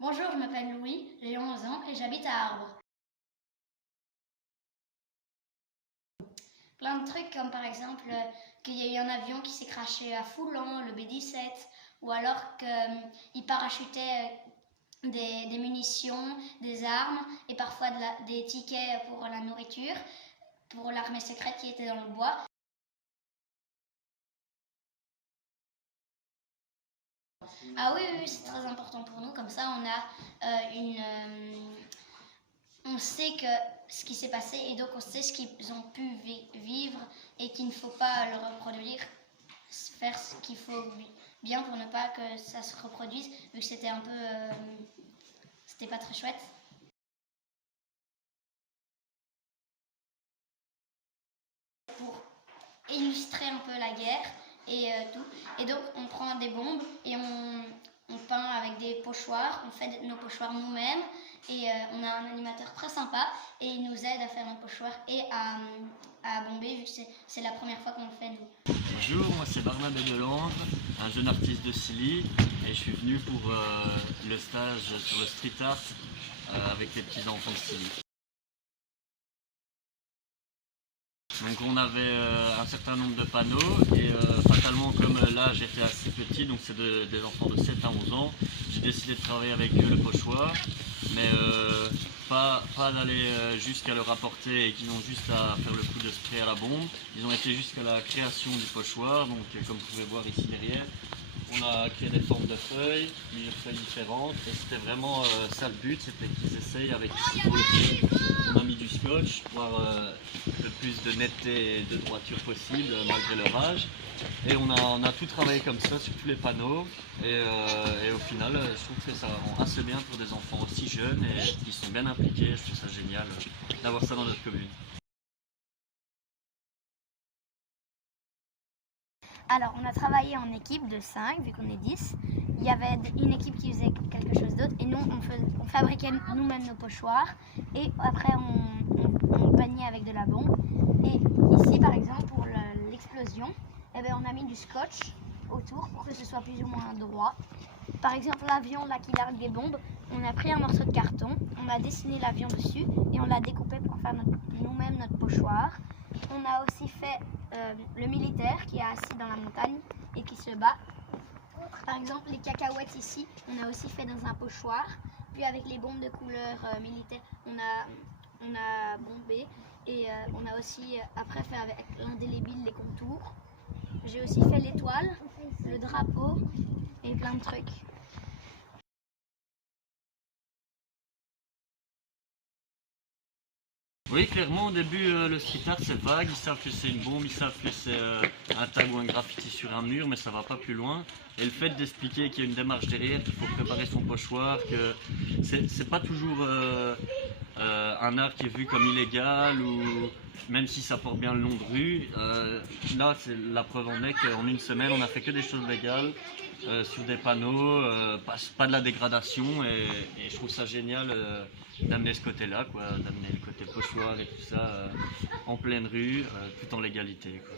Bonjour, je m'appelle Louis, j'ai 11 ans et j'habite à Arbre. Plein de trucs comme par exemple qu'il y a eu un avion qui s'est crashé à Foulan, le B-17, ou alors qu'il parachutait des munitions, des armes et parfois des tickets pour la nourriture, pour l'armée secrète qui était dans le bois. Ah oui, oui, c'est très important pour nous, comme ça on a on sait que ce qui s'est passé et donc on sait ce qu'ils ont pu vivre et qu'il ne faut pas le reproduire, faire ce qu'il faut bien pour ne pas que ça se reproduise, vu que c'était un peu, c'était pas très chouette. Pour illustrer un peu la guerre et tout. Et donc on prend des bombes et on peint avec des pochoirs, on fait nos pochoirs nous-mêmes et on a un animateur très sympa et il nous aide à faire nos pochoirs et à bomber vu que c'est la première fois qu'on le fait nous. Bonjour, moi c'est Barnabé Delandre, un jeune artiste de Silly et je suis venu pour le stage sur le street art avec les petits enfants de Silly. Donc on avait un certain nombre de panneaux et fatalement comme là j'étais assez petit, donc c'est des enfants de 7 à 11 ans, j'ai décidé de travailler avec eux le pochoir, mais pas d'aller jusqu'à le rapporter et qu'ils ont juste à faire le coup de spray à la bombe. Ils ont été jusqu'à la création du pochoir, donc comme vous pouvez voir ici derrière. On a créé des formes de feuilles, plusieurs feuilles différentes, et c'était vraiment ça le but, c'était qu'ils essayent avec ici pour le pied. On a mis du scotch pour avoir le plus de netteté et de droiture possible malgré leur âge. Et on a tout travaillé comme ça sur tous les panneaux, et au final je trouve que ça rend assez bien pour des enfants aussi jeunes et qui sont bien impliqués. Je trouve ça génial d'avoir ça dans notre commune. Alors, on a travaillé en équipe de 5, vu qu'on est 10. Il y avait une équipe qui faisait quelque chose d'autre et nous, on fabriquait nous-mêmes nos pochoirs et après, on peignait avec de la bombe. Et ici, par exemple, pour l'explosion, eh bien, on a mis du scotch autour pour que ce soit plus ou moins droit. Par exemple, l'avion là qui largue des bombes, on a pris un morceau de carton, on a dessiné l'avion dessus et on l'a découpé pour faire nous-mêmes notre pochoir. On a aussi fait le militaire qui est assis dans la montagne et qui se bat. Par exemple, les cacahuètes ici, on a aussi fait dans un pochoir. Puis avec les bombes de couleur militaire, on a bombé. Et on a aussi après fait avec l'indélébile les contours. J'ai aussi fait l'étoile, le drapeau et plein de trucs. Oui, clairement, au début, le street art c'est vague, ils savent que c'est une bombe, ils savent que c'est un tag ou un graffiti sur un mur, mais ça va pas plus loin. Et le fait d'expliquer qu'il y a une démarche derrière, qu'il faut préparer son pochoir, que c'est pas toujours un art qui est vu comme illégal, ou même si ça porte bien le nom de rue. Là, c'est la preuve en est qu'en une semaine, on a fait que des choses légales. Sur des panneaux, pas de la dégradation et je trouve ça génial d'amener ce côté-là, d'amener le côté pochoir et tout ça en pleine rue, tout en légalité, quoi.